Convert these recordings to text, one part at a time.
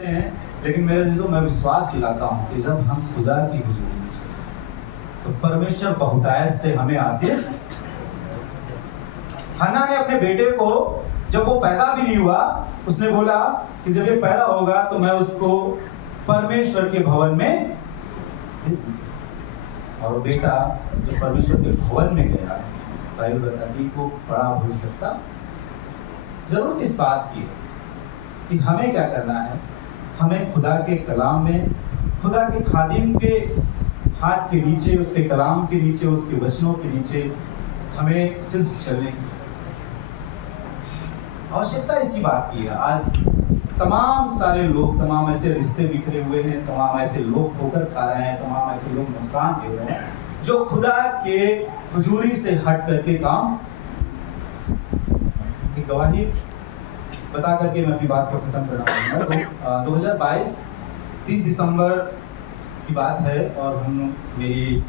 हैं, लेकिन मेरे जीजों मैं विश्वास दिलाता हूँ कि जब हम खुदा की हुजूरी में चलते तो परमेश्वर बहुतायत से हमें आशीष। हन्ना ने अपने बेटे को जब वो पैदा भी नहीं हुआ, उसने बोला कि जब ये पैदा होगा तो मैं उसको परमेश्वर के भवन में, और बेटा जब परमेश्वर के भवन में गया, बाइबल बताती को बड़ा भविष्यता जरूरत इस बात की है कि हमें क्या करना है। हमें खुदा के कलाम में, खुदा के खादिम के हाथ के नीचे, उसके कलाम के नीचे, उसके वचनों के नीचे हमें सिर्फ चलने की आवश्यकता इसी बात की है। आज तमाम सारे लोग, तमाम ऐसे रिश्ते बिखरे हुए हैं, तमाम ऐसे लोग ठोकर खा रहे हैं, तमाम ऐसे लोग नुकसान झेल रहे हैं जो खुदा के हुजूरी से हट करके काम की गवाही बता करके मैं अपनी बात को खत्म करना चाहूँगा। 2022 30 दिसंबर की बात है और हम, मेरी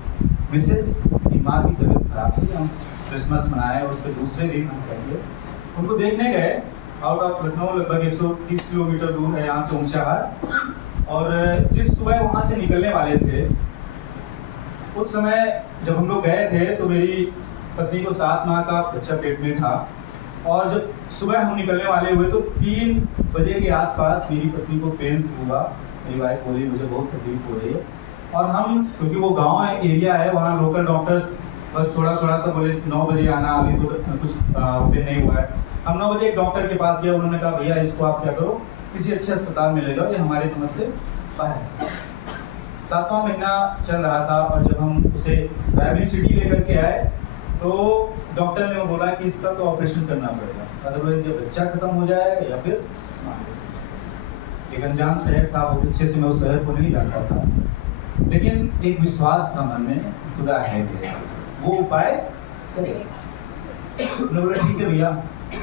मिसेस की माँ की तबीयत खराब थी। हम क्रिसमस मनाए और उसके दूसरे दिन हम कहेंगे उनको देखने गए। आउट ऑफ लखनऊ लगभग 130 किलोमीटर दूर है यहाँ से ऊंचाहार। और जिस सुबह वहाँ से निकलने वाले थे, उस समय जब हम लोग गए थे तो मेरी पत्नी को 7 माह का बच्चा पेट में था। और जब सुबह हम निकलने वाले हुए तो 3 बजे के आसपास मेरी पत्नी को पेन हुआ। मेरी वाइफ बोली मुझे बहुत तकलीफ हो रही है। और हम, क्योंकि वो गांव एरिया है, वहाँ लोकल डॉक्टर्स बस थोड़ा सा बोले 9 बजे आना, अभी तो कुछ पेन नहीं हुआ है। हम 9 बजे एक डॉक्टर के पास गए। उन्होंने कहा भैया इसको आप क्या करो, किसी अच्छे अस्पताल में ले जाओ, ये हमारे समझ से बाहर। 7वां महीना चल रहा था और जब हम उसे रायबरेली लेकर के आए तो डॉक्टर ने बोला कि इसका तो ऑपरेशन करना पड़ेगा, अदरवाइज ये बच्चा खत्म हो जाएगा या फिर एक अनजान शहर था। बहुत अच्छे से मैं उस शहर को नहीं जानता था, लेकिन एक विश्वास था मन में, खुदा है वो उपाय करेगा। उन्होंने बोला ठीक है भैया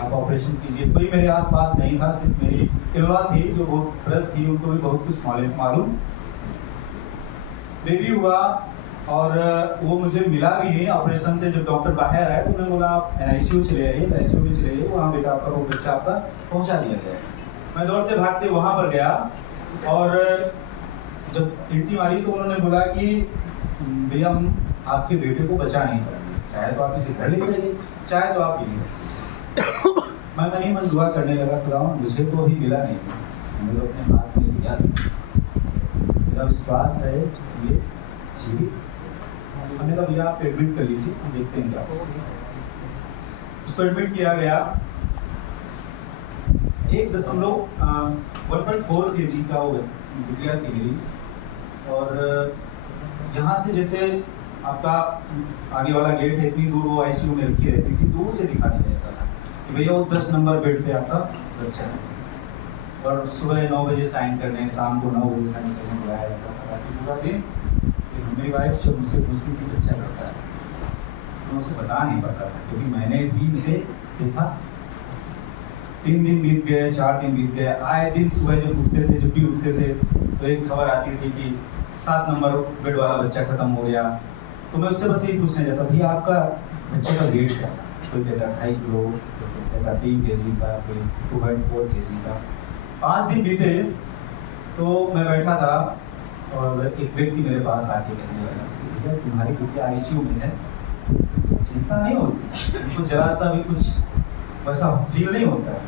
आप ऑपरेशन कीजिए। कोई मेरे आसपास नहीं था, सिर्फ मेरी इल्वा थी जो बहुत वृद्ध थी, उनको भी बहुत कुछ मालूम। बेबी हुआ और वो मुझे मिला भी नहीं ऑपरेशन से। जब डॉक्टर बाहर आए तो उन्होंने बोला आप NICU चले आइए, NICU में चले आइए, वहाँ बेटा आपका, वो बच्चा आपका पहुँचा दिया गया। मैं दौड़ते भागते वहाँ पर गया और जब टीटी मारी तो उन्होंने बोला कि भैया हम आपके बेटे को बचा नहीं पाएंगे, चाहे तो आप इसे घर ले जाइए, चाहे तो आप ये। मैं मनी मन दुआ करने लगा, खुदा मुझे तो अभी मिला नहीं, मैंने तो अपने हाथ में लिया। मेरा विश्वास है ये जीवित। हमने कहा भैया आप एडमिट कर लीजिए, हम देखते हैं क्या। उसको एडमिट किया गया। 1.4 kg का वो बिटिया थी मेरी। और यहाँ से जैसे आपका आगे वाला गेट है, इतनी दूर वो ICU में रखी रहती थी, दूर से दिखाई देता था कि भैया वो 10 नंबर बेड पे आपका बच्चा है। और सुबह 9 बजे साइन करने, शाम को 9 बजे साइन करने बुलाया जाता था पूरा दिन। मेरी वाइफ जब मुझसे पूछती थी बच्चा कैसा है, तो उसे बता नहीं पाता था, क्योंकि मैंने भी उसे देखा। 3 दिन बीत गए, 4 दिन बीत गए। आए दिन सुबह जब उठते थे, जब भी उठते थे तो एक खबर आती थी कि 7 नंबर बेड वाला बच्चा खत्म हो गया। तो मैं उससे बस यही पूछने जाता भैया आपका बच्चे का वेट क्या था। कोई कहता 2.5 किलो, कोई कहता 3 kg का, कोई 2.4 kg का। 5 दिन बीते तो मैं बैठा था और एक व्यक्ति मेरे पास आके कहने लगा भैया तुम्हारी बिटिया ICU में है, चिंता नहीं होती, उनको जरा सा भी कुछ वैसा फील नहीं होता है।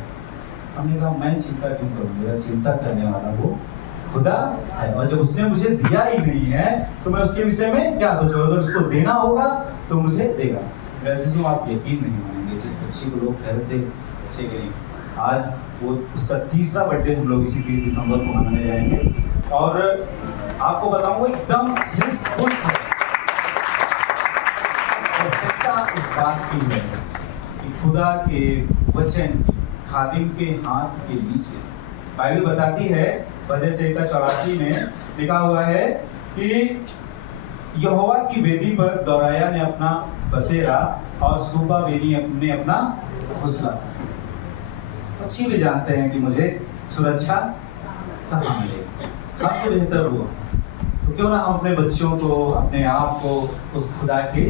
हमने कहा मैं चिंता क्यों करूँ, मेरा चिंता करने वाला वो खुदा है। और जब उसने मुझे दिया ही नहीं है तो मैं उसके विषय में क्या सोचूं, अगर उसको देना होगा तो मुझे देगा। वैसे जो आप यकीन नहीं मानेंगे, जिस बच्चे को लोग कह रहे थे बच्चे के लिए, आज वो उसका 3रा बर्थडे हम लोग इसी 30 दिसंबर को मनाने जाएंगे। और आपको बताऊं एकदम खुश है। इस बात की है कि खुदा के वचन खादिम के हाथ के नीचे, बाइबल बताती है वजह से 84 में लिखा हुआ है कि यहोवा की वेदी पर दौराया ने अपना बसेरा और सूबा बेनी ने अपना घोंसला। अच्छी भी जानते हैं कि मुझे सुरक्षा कहाँ मिलेगी। हमसे बेहतर हुआ तो क्यों ना हम अपने बच्चों को, अपने आप को उस खुदा के